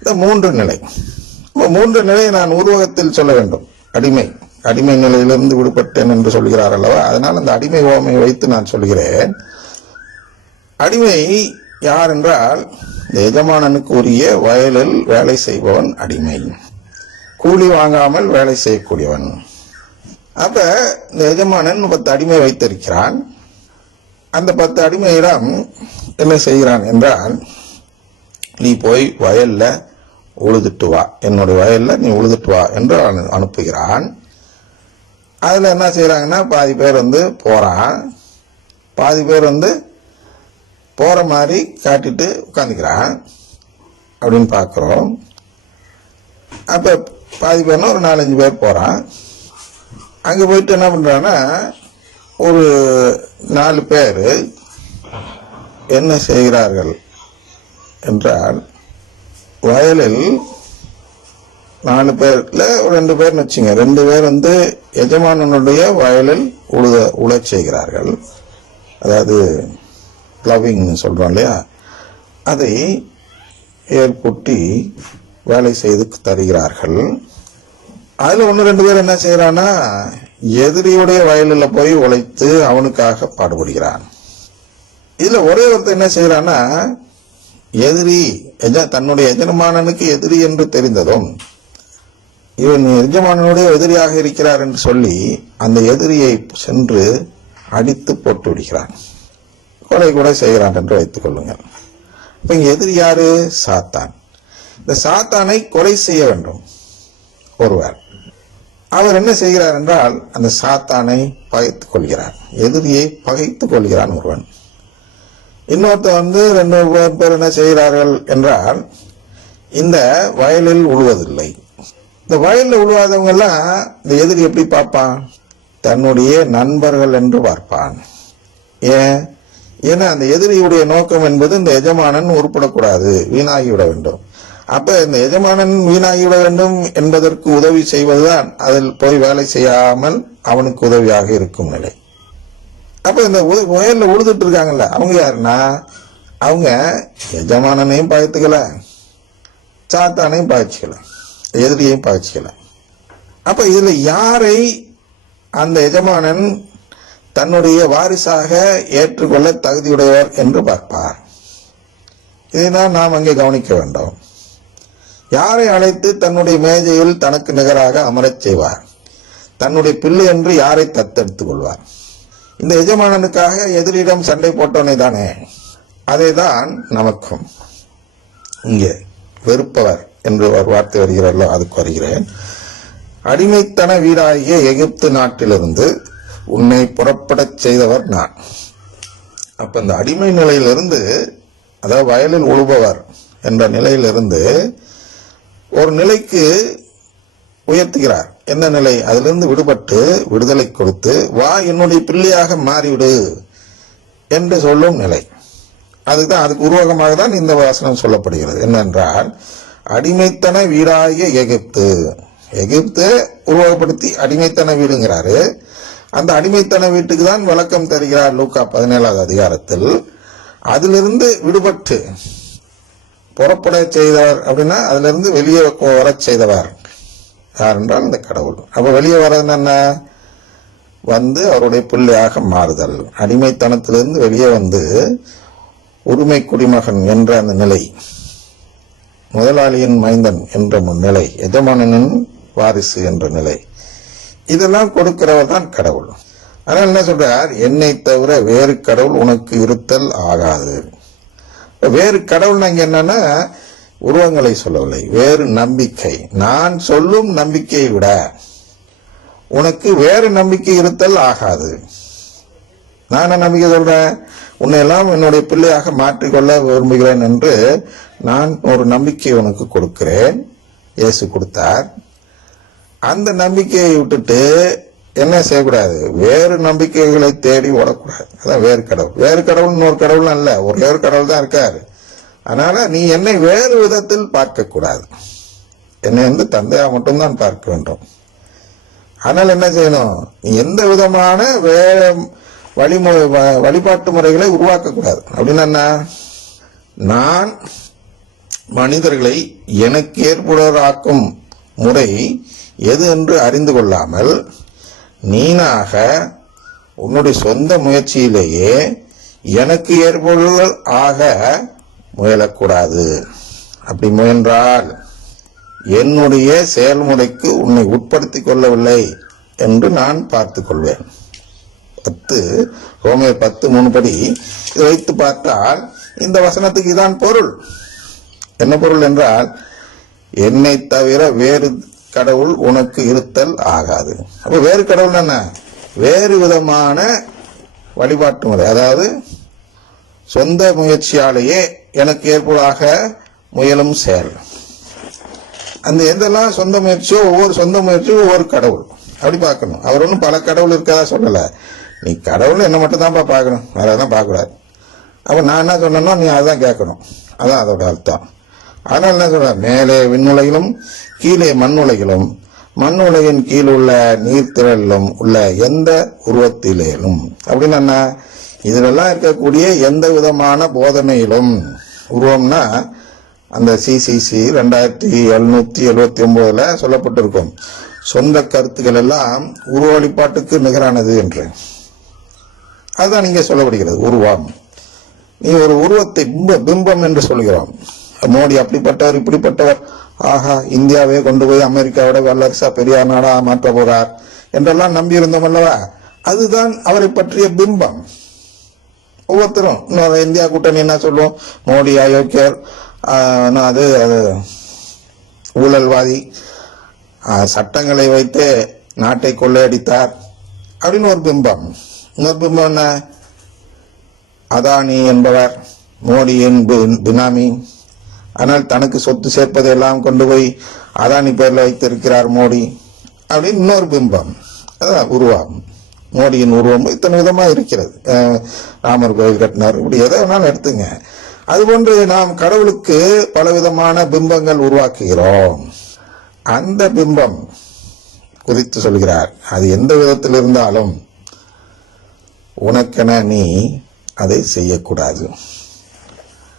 இந்த மூன்று நிலை. மூன்று நிலையை நான் உருவகத்தில் சொல்ல வேண்டும். அடிமை நிலையிலிருந்து விடுபட்டேன் என்று சொல்கிறார் அல்லவா, அதனால் அந்த அடிமை ஓமையை வைத்து நான் சொல்கிறேன். அடிமை யார் என்றால், இந்த எஜமானனுக்கு உரிய வயலில் வேலை செய்பவன் அடிமை, கூலி வாங்காமல் வேலை செய்யக்கூடியவன். அப்ப இந்த எஜமானன் 10 அடிமை வைத்திருக்கிறான். அந்த 10 அடிமையிடம் என்ன செய்கிறான் என்றால், நீ போய் வயல்ல உழுதுட்டு வா, என்னுடைய வயல்ல நீ உழுதுட்டு வா என்று அனுப்புகிறான். அதுல என்ன செய்யறாங்கன்னா, பாதி பேர் போறான், பாதி பேர் போற மாதிரி காட்டிட்டு உட்காந்துக்கிறான் அப்படின்னு பாக்குறோம். அப்ப பாதி பேர்னா ஒரு 4-5 பேர் போறான். அங்க போயிட்டு என்ன பண்றான்னா, ஒரு 4 பேர் என்ன செய்கிறார்கள் என்றால், வயலில் 4 பேர்ல ஒரு 2 பேர்னு வச்சுங்க, 2 பேர் எஜமானனுடைய வயலில் உழச் செய்கிறார்கள். அதாவது பிளவிங் சொல்றோம் இல்லையா, அதை ஏற்புட்டி வேலை செய்து தருகிறார்கள். அதுல 1-2 பேர் என்ன செய்யறான்னா, எதிரியுடைய வயலில் போய் உழைத்து அவனுக்காக பாடுபடுகிறான். இதுல ஒரே ஒருத்தர் என்ன செய்யறான்னா, எதிரி தன்னுடைய எஜமானனுக்கு எதிரி என்று தெரிந்ததும் இவன் எஜமானனுடைய எதிரியாக இருக்கிறார் என்று சொல்லி அந்த எதிரியை சென்று அடித்து போட்டு விடுகிறான், கொலை கூட செய்கிறான் என்று வைத்துக் கொள்ளுங்கள். இப்ப இங்க எதிரி யாரு? சாத்தான். இந்த சாத்தானை கொலை செய்ய வேண்டும் ஒருவர். அவர் என்ன செய்கிறார் என்றால், அந்த சாத்தானை பகைத்துக் கொள்கிறார், எதிரியை பகைத்துக் கொள்கிறான் ஒருவன். இன்னொருத்தர் 2 பேர் என்ன செய்கிறார்கள் என்றால், இந்த வயலில் உழுவதில்லை. இந்த வயலில் உழுவாதவங்க எல்லாம் இந்த எதிரி எப்படி பார்ப்பான்? தன்னுடைய நண்பர்கள் என்று பார்ப்பான். ஏன்னா அந்த எதிரியுடைய நோக்கம் என்பது இந்த எஜமானன் உருப்படக்கூடாது, வீணாகிவிட வேண்டும். அப்ப இந்த எஜமானன் வீணாகிவிட வேண்டும் என்பதற்கு உதவி செய்வதுதான் அதில் போய் வேலை செய்யாமல் அவனுக்கு உதவியாக இருக்கும் நிலை. அப்ப இந்த வயல்ல உழுதுட்டு இருக்காங்கல்ல, அவங்க யாருன்னா, அவங்க எஜமானனையும் பகைத்துக்கல, சாத்தானையும் பகைச்சிக்கல, எதிரியையும் பகைச்சிக்கல. அப்ப இதுல யாரை அந்த எஜமானன் தன்னுடைய வாரிசாக ஏற்றுக்கொள்ள தகுதியுடையவர் என்று பார்ப்பார். இதைதான் நாம் அங்கே கவனிக்க வேண்டும். யாரை அழைத்து தன்னுடைய மேஜையில் தனக்கு நிகராக அமரச் செய்வார், தன்னுடைய பிள்ளை என்று யாரை தத்தெடுத்துக் கொள்வார். இந்த எஜமானனுக்காக எதிரிடம் சண்டை போட்டவனே தானே, அதை தான் நமக்கும் இங்கே வெறுப்பவர் என்று ஒரு வார்த்தை வருகிறல்லோ, அதுக்கு வருகிறேன். அடிமைத்தன வீடாகிய எகிப்து நாட்டிலிருந்து உன்னை புறப்படச் செய்தவர் நான். அப்ப இந்த அடிமை நிலையிலிருந்து, அதாவது வயலில் உழுபவர் என்ற நிலையிலிருந்து ஒரு நிலைக்கு உயர்த்துகிறார். என்ன நிலை? அதிலிருந்து விடுபட்டு விடுதலை கொடுத்து, வா என்னுடைய பிள்ளையாக மாறிவிடு என்று சொல்லும் நிலை. அதுக்கு உருவகமாக தான் இந்த வாசனம் சொல்லப்படுகிறது. என்னென்றால், அடிமைத்தன வீடாகிய எகிப்து உருவகப்படுத்தி அடிமைத்தன வீடுங்கிறாரு. அந்த அடிமைத்தன வீட்டுக்கு தான் விளக்கம் தருகிறார் லூக்கா 17வது அதிகாரத்தில். அதிலிருந்து விடுபட்டு புறப்பட செய்தவர் அப்படின்னா, அதுல இருந்து வெளியே வர செய்தவர் யார் என்றால் இந்த கடவுள். அப்ப வெளியே வர்றது என்ன? அவருடைய பிள்ளையாக மாறுதல். அடிமைத்தனத்திலிருந்து வெளியே உரிமை குடிமகன் என்ற அந்த நிலை, முதலாளியின் மைந்தன் என்ற நிலை, எஜமானனின் வாரிசு என்ற நிலை, இதெல்லாம் கொடுக்கிறவர் தான் கடவுள். அதனால என்ன சொல்றார்? என்னை தவிர வேறு கடவுள் உனக்கு இருத்தல் ஆகாது. வேறு கடவுள் இங்க என்னன்னா, உருவங்களை சொல்லவில்லை, வேறு நம்பிக்கை. நான் சொல்லும் நம்பிக்கையை விட உனக்கு வேறு நம்பிக்கை இருத்தல் ஆகாது. நான் என்ன நம்பிக்கை சொல்றேன்? உன்னை எல்லாம் என்னுடைய பிள்ளையாக மாற்றிக்கொள்ள விரும்புகிறேன் என்று நான் ஒரு நம்பிக்கை உனக்கு கொடுக்கிறேன். இயேசு கொடுத்தார். அந்த நம்பிக்கையை விட்டுட்டு என்ன செய்யக்கூடாது? வேறு நம்பிக்கைகளை தேடி ஓடக்கூடாது. அதான் வேறு கடவுள். வேறு கடவுள் இன்னொரு கடவுள் அல்ல, ஒரே ஒரு கடவுள் தான் இருக்காரு. அதனால நீ என்னை வேறு விதத்தில் பார்க்க கூடாது, என்னை தந்தையா மட்டும்தான் பார்க்க வேண்டும். அதனால என்ன செய்யணும்? நீ எந்த விதமான வழிபாட்டு முறைகளை உருவாக்க கூடாது. அப்படின்னா நான் மனிதர்களை எனக்கு ஏற்புடையவராக்கும் முறை எது என்று அறிந்து கொள்ளாமல் நீனாக உன்னுடைய சொந்த முயற்சியிலேயே எனக்கு ஏற்புடையவர் ஆக முயலக்கூடாது. அப்படி முயன்றால் என்னுடைய செயல்முறைக்கு உன்னை உட்படுத்திக் கொள்ளவில்லை என்று நான் பார்த்துக் கொள்வேன். 10 ரோமர் 10:3 படி இதை வைத்து பார்த்தால் இந்த வசனத்துக்கு இதான் பொருள். என்ன பொருள் என்றால், என்னை தவிர வேறு கடவுள் உனக்கு இருத்தல் ஆகாது. அப்ப வேறு கடவுள் என்ன? வேறு விதமான வழிபாட்டு முறை, அதாவது சொந்த முயற்சியாலேயே எனக்கு ஏற்புடாக முயலும் செயல். அந்த எதெல்லாம் சொந்த முயற்சியோ ஒவ்வொரு சொந்த முயற்சியும் ஒவ்வொரு கடவுள் அப்படி பார்க்கணும். அவர் ஒன்றும் பல கடவுள் இருக்கதா சொல்லல. நீ கடவுள் என்ன மட்டும் தான்ப்பா பார்க்கணும், வேற எதாவது பார்க்கக்கூடாது. அப்ப நான் என்ன சொன்னேனோ நீ அதான் கேட்கணும். அதான் அதோட அர்த்தம். அதனால என்ன சொல்ற, மேலே விண்ணுலகிலும் கீழே மண்ணுலகிலும் மண்ணுலகின் கீழ் உள்ள நீர்த்திரளிலும் உள்ள எந்த உருவத்திலும் அப்படின்னு என்ன, இதுலெல்லாம் இருக்கக்கூடிய எந்த விதமான போதனையிலும், உருவம்னா அந்த CCC 2779 சொல்லப்பட்டிருக்கும், சொந்த கருத்துக்கள் எல்லாம் உருவ வழிபாட்டுக்கு நிகரானது என்று. அதுதான் நீங்க சொல்லப்படுகிறது உருவம். நீ ஒரு உருவத்தை பிம்பம் என்று சொல்கிறோம். மோடி அப்படிப்பட்டவர் இப்படிப்பட்டவர், ஆஹா இந்தியாவே கொண்டு போய் அமெரிக்காவோட வல்லரசா பெரிய நாடா மாற்ற போறார் என்றெல்லாம் நம்பி இருந்தோம் அல்லவா? அதுதான் அவரை பற்றிய பிம்பம். ஒவ்வொருத்தரும் இந்தியா கூட்டணி என்ன சொல்லுவோம், மோடி அயோக்கியர், அது ஊழல்வாதி, சட்டங்களை வைத்து நாட்டை கொள்ளையடித்தார் அப்படின்னு ஒரு பிம்பம். இன்னொரு பிம்பம் என்ன, அதானி என்பவர் மோடியின் பினாமி, ஆனால் தனக்கு சொத்து சேர்ப்பதையெல்லாம் கொண்டு போய் அதானி பேர்ல வைத்திருக்கிறார் மோடி அப்படின்னு இன்னொரு பிம்பம். அதான் உருவம். மோடியின் உருவம் இத்தனை விதமா இருக்கிறது. ராமர் கோயில் கட்டினார், இப்படி எதை வேணாலும் எடுத்துங்க. அதுபோன்று நாம் கடவுளுக்கு பலவிதமான பிம்பங்கள் உருவாக்குகிறோம். அந்த பிம்பம் குறித்து சொல்கிறார், அது எந்த விதத்தில் இருந்தாலும் உனக்கென நீ அதை செய்யக்கூடாது.